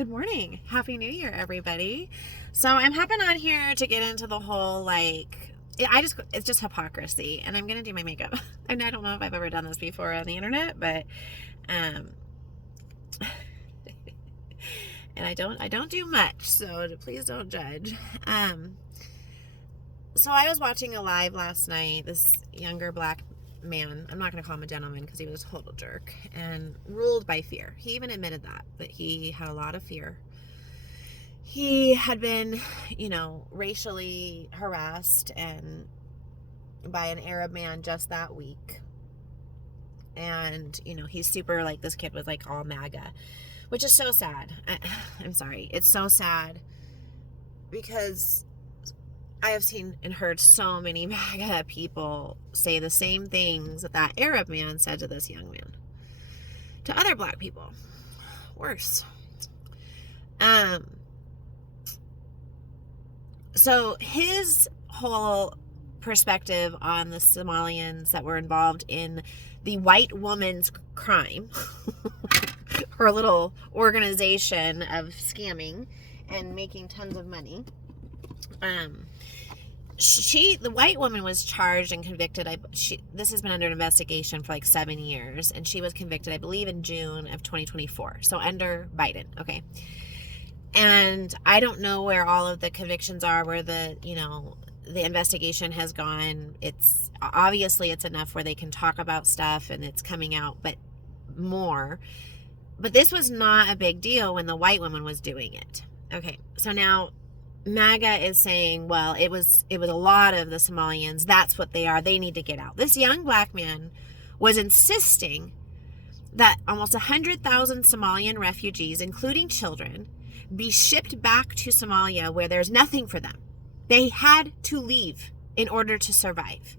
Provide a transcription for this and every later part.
Good morning. Happy New Year, everybody. So I'm hopping on here to get into the whole, it's just hypocrisy. And I'm going to do my makeup. And I don't know if I've ever done this before on the internet, but, and I don't do much, so please don't judge. So I was watching a live last night, this younger black man, I'm not going to call him a gentleman because he was a total jerk and ruled by fear. He even admitted that he had a lot of fear. He had been, racially harassed and by an Arab man just that week. And, he's super, this kid was all Maga, which is so sad. I'm sorry. It's so sad because I have seen and heard so many MAGA people say the same things that Arab man said to this young man. To other black people. Worse. So his whole perspective on the Somalians that were involved in the white woman's crime, her little organization of scamming and making tons of money, the white woman was charged and convicted. This has been under investigation for 7 years, and she was convicted, I believe, in June of 2024. So under Biden, okay. And I don't know where all of the convictions are, where the investigation has gone. It's obviously it's enough where they can talk about stuff and it's coming out, but more. But this was not a big deal when the white woman was doing it. Okay, so now MAGA is saying, well, it was a lot of the Somalians. That's what they are. They need to get out. This young black man was insisting that almost 100,000 Somalian refugees, including children, be shipped back to Somalia where there's nothing for them. They had to leave in order to survive.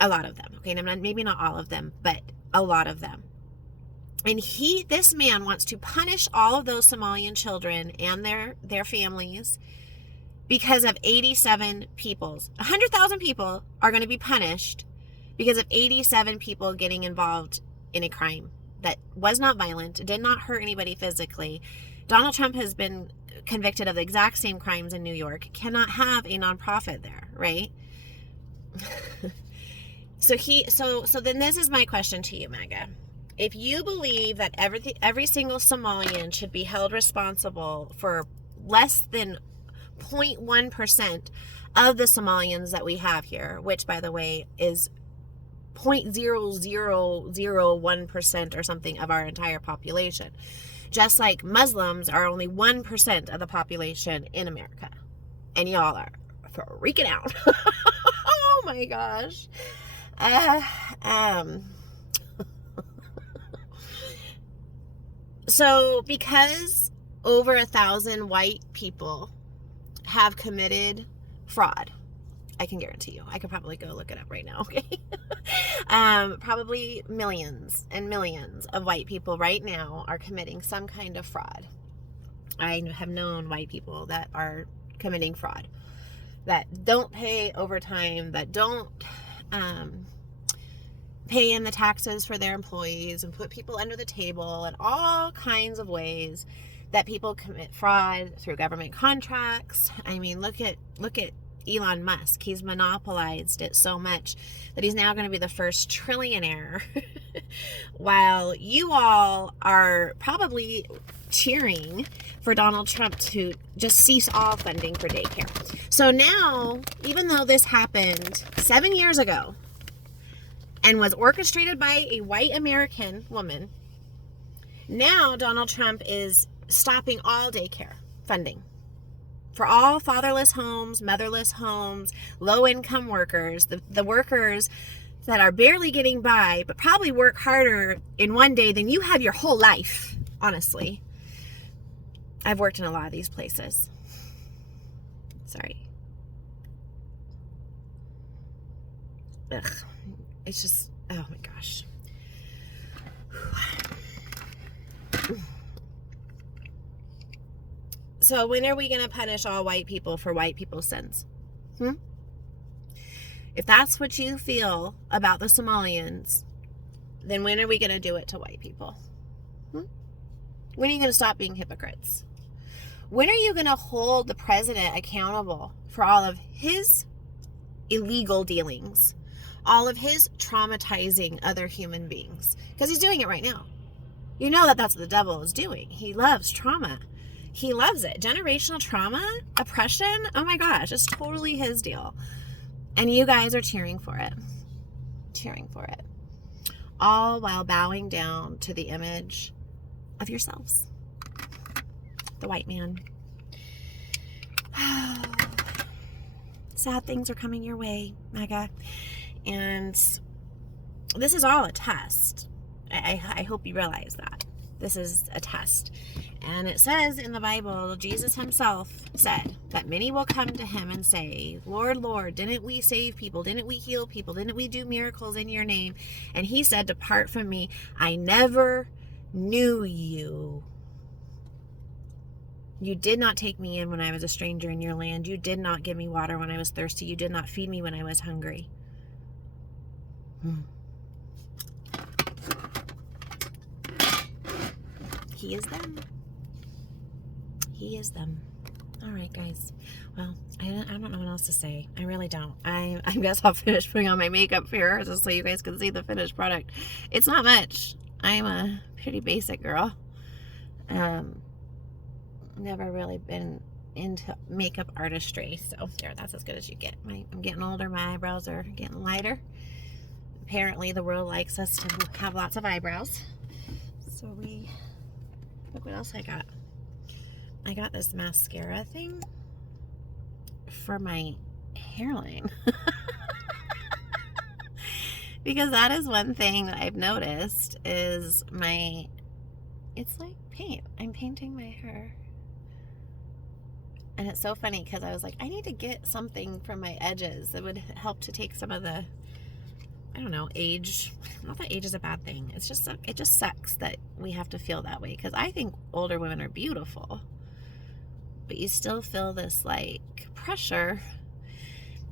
A lot of them. Okay, and maybe not all of them, but a lot of them. And this man wants to punish all of those Somalian children and their families because of 87 people. 100,000 people are going to be punished because of 87 people getting involved in a crime that was not violent, did not hurt anybody physically. Donald Trump has been convicted of the exact same crimes in New York, cannot have a nonprofit there, right? So then this is my question to you, MAGA. If you believe that every single Somalian should be held responsible for less than 0.1% of the Somalians that we have here, which, by the way, is 0.0001% or something of our entire population, just like Muslims are only 1% of the population in America. And y'all are freaking out. Oh my gosh. So because over 1,000 white people have committed fraud, I can guarantee you, I could probably go look it up right now, okay? Probably millions and millions of white people right now are committing some kind of fraud. I have known white people that are committing fraud, that don't pay overtime, that don't pay in the taxes for their employees and put people under the table, and all kinds of ways that people commit fraud through government contracts. I mean, look at Elon Musk. He's monopolized it so much that he's now going to be the first trillionaire while you all are probably cheering for Donald Trump to just cease all funding for daycare. So now, even though this happened 7 years ago and was orchestrated by a white American woman, now Donald Trump is stopping all daycare funding for all fatherless homes, motherless homes, low-income workers, the workers that are barely getting by, but probably work harder in one day than you have your whole life, honestly. I've worked in a lot of these places. Sorry. Ugh. It's just, oh my gosh. So when are we going to punish all white people for white people's sins? If that's what you feel about the Somalians, then when are we going to do it to white people? When are you going to stop being hypocrites? When are you going to hold the president accountable for all of his illegal dealings, all of his traumatizing other human beings? Because he's doing it right now. You know that that's what the devil is doing. He loves trauma. He loves it. Generational trauma, oppression, oh my gosh, it's totally his deal. And you guys are cheering for it. Cheering for it. All while bowing down to the image of yourselves. The white man. Sad things are coming your way, Maga. And this is all a test. I hope you realize that. This is a test. And it says in the Bible, Jesus himself said that many will come to him and say, Lord, Lord, didn't we save people? Didn't we heal people? Didn't we do miracles in your name? And he said, depart from me. I never knew you. You did not take me in when I was a stranger in your land. You did not give me water when I was thirsty. You did not feed me when I was hungry. He is them. He is them. All right, guys. Well, I don't know what else to say. I really don't. I guess I'll finish putting on my makeup here just so you guys can see the finished product. It's not much. I'm a pretty basic girl. Never really been into makeup artistry, so there, that's as good as you get. I'm getting older. My eyebrows are getting lighter. Apparently, the world likes us to have lots of eyebrows. So look what else I got. I got this mascara thing for my hairline. Because that is one thing that I've noticed is it's like paint. I'm painting my hair. And it's so funny because I was like, I need to get something from my edges that would help to take some of the, I don't know, age. Not that age is a bad thing. It just sucks that we have to feel that way, because I think older women are beautiful, but you still feel this like pressure.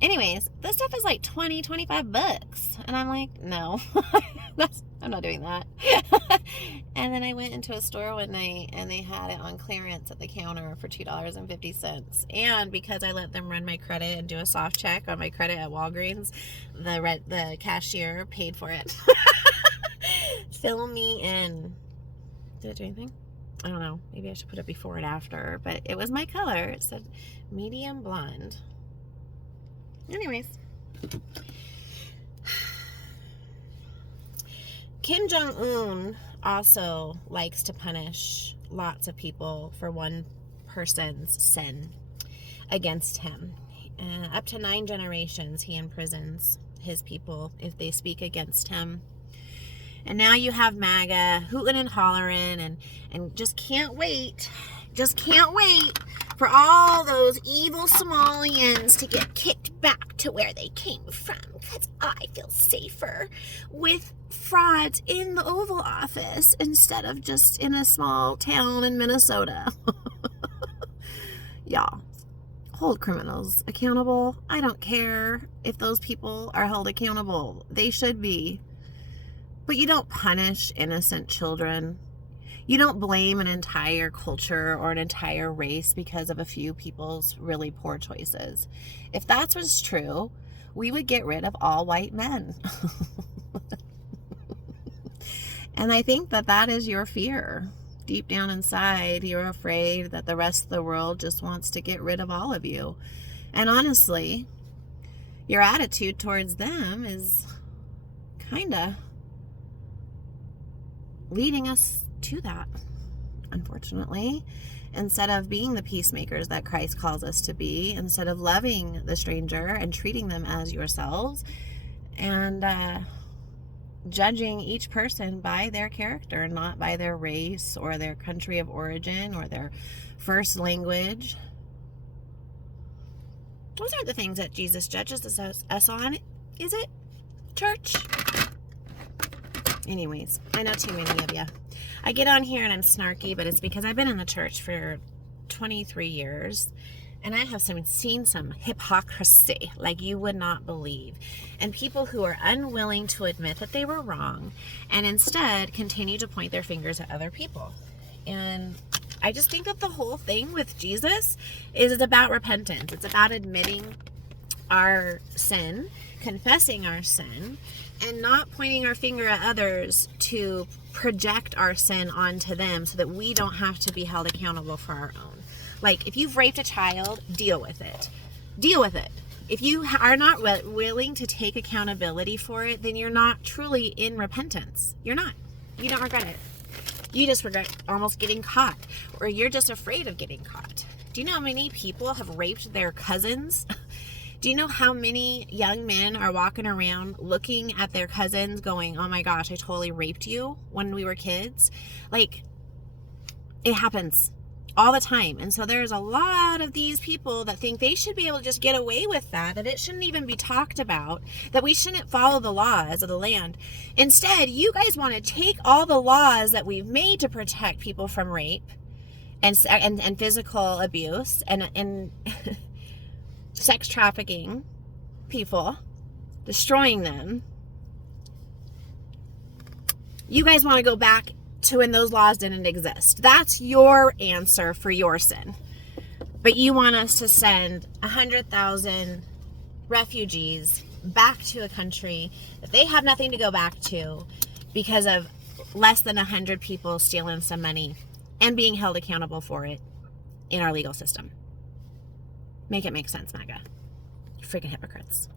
Anyways, this stuff is like $25. And I'm like, no, I'm not doing that. And then I went into a store one night and they had it on clearance at the counter for $2.50. And because I let them run my credit and do a soft check on my credit at Walgreens, the cashier paid for it. Fill me in. Did it do anything? I don't know. Maybe I should put it before and after. But it was my color. It said medium blonde. Anyways. Kim Jong-un also likes to punish lots of people for one person's sin against him. Up to 9 generations he imprisons his people if they speak against him. And now you have Maga hooting and hollering and just can't wait for all those evil Somalians to get kicked back to where they came from, because I feel safer with frauds in the Oval Office instead of just in a small town in Minnesota. Y'all, hold criminals accountable. I don't care if those people are held accountable. They should be. But you don't punish innocent children. You don't blame an entire culture or an entire race because of a few people's really poor choices. If that was true, we would get rid of all white men. And I think that is your fear. Deep down inside, you're afraid that the rest of the world just wants to get rid of all of you. And honestly, your attitude towards them is kind of leading us to that, unfortunately. Instead of being the peacemakers that Christ calls us to be, instead of loving the stranger and treating them as yourselves, and judging each person by their character, not by their race or their country of origin or their first language. Those aren't the things that Jesus judges us on, is it, church? Anyways, I know too many of you. I get on here and I'm snarky, but it's because I've been in the church for 23 years and I have seen some hypocrisy like you would not believe. And people who are unwilling to admit that they were wrong and instead continue to point their fingers at other people. And I just think that the whole thing with Jesus is it's about repentance. It's about admitting our sin, confessing our sin, and not pointing our finger at others to project our sin onto them so that we don't have to be held accountable for our own. Like, if you've raped a child, deal with it. Deal with it. If you are not willing to take accountability for it, then you're not truly in repentance. You're not. You don't regret it. You just regret almost getting caught, or you're just afraid of getting caught. Do you know how many people have raped their cousins? Do you know how many young men are walking around looking at their cousins going, oh my gosh, I totally raped you when we were kids? Like, it happens all the time. And so there's a lot of these people that think they should be able to just get away with that it shouldn't even be talked about, that we shouldn't follow the laws of the land. Instead, you guys want to take all the laws that we've made to protect people from rape and physical abuse and sex trafficking people, destroying them. You guys want to go back to when those laws didn't exist. That's your answer for your sin. But you want us to send 100,000 refugees back to a country that they have nothing to go back to because of less than 100 people stealing some money and being held accountable for it in our legal system. Make it make sense, Maga. You freaking hypocrites.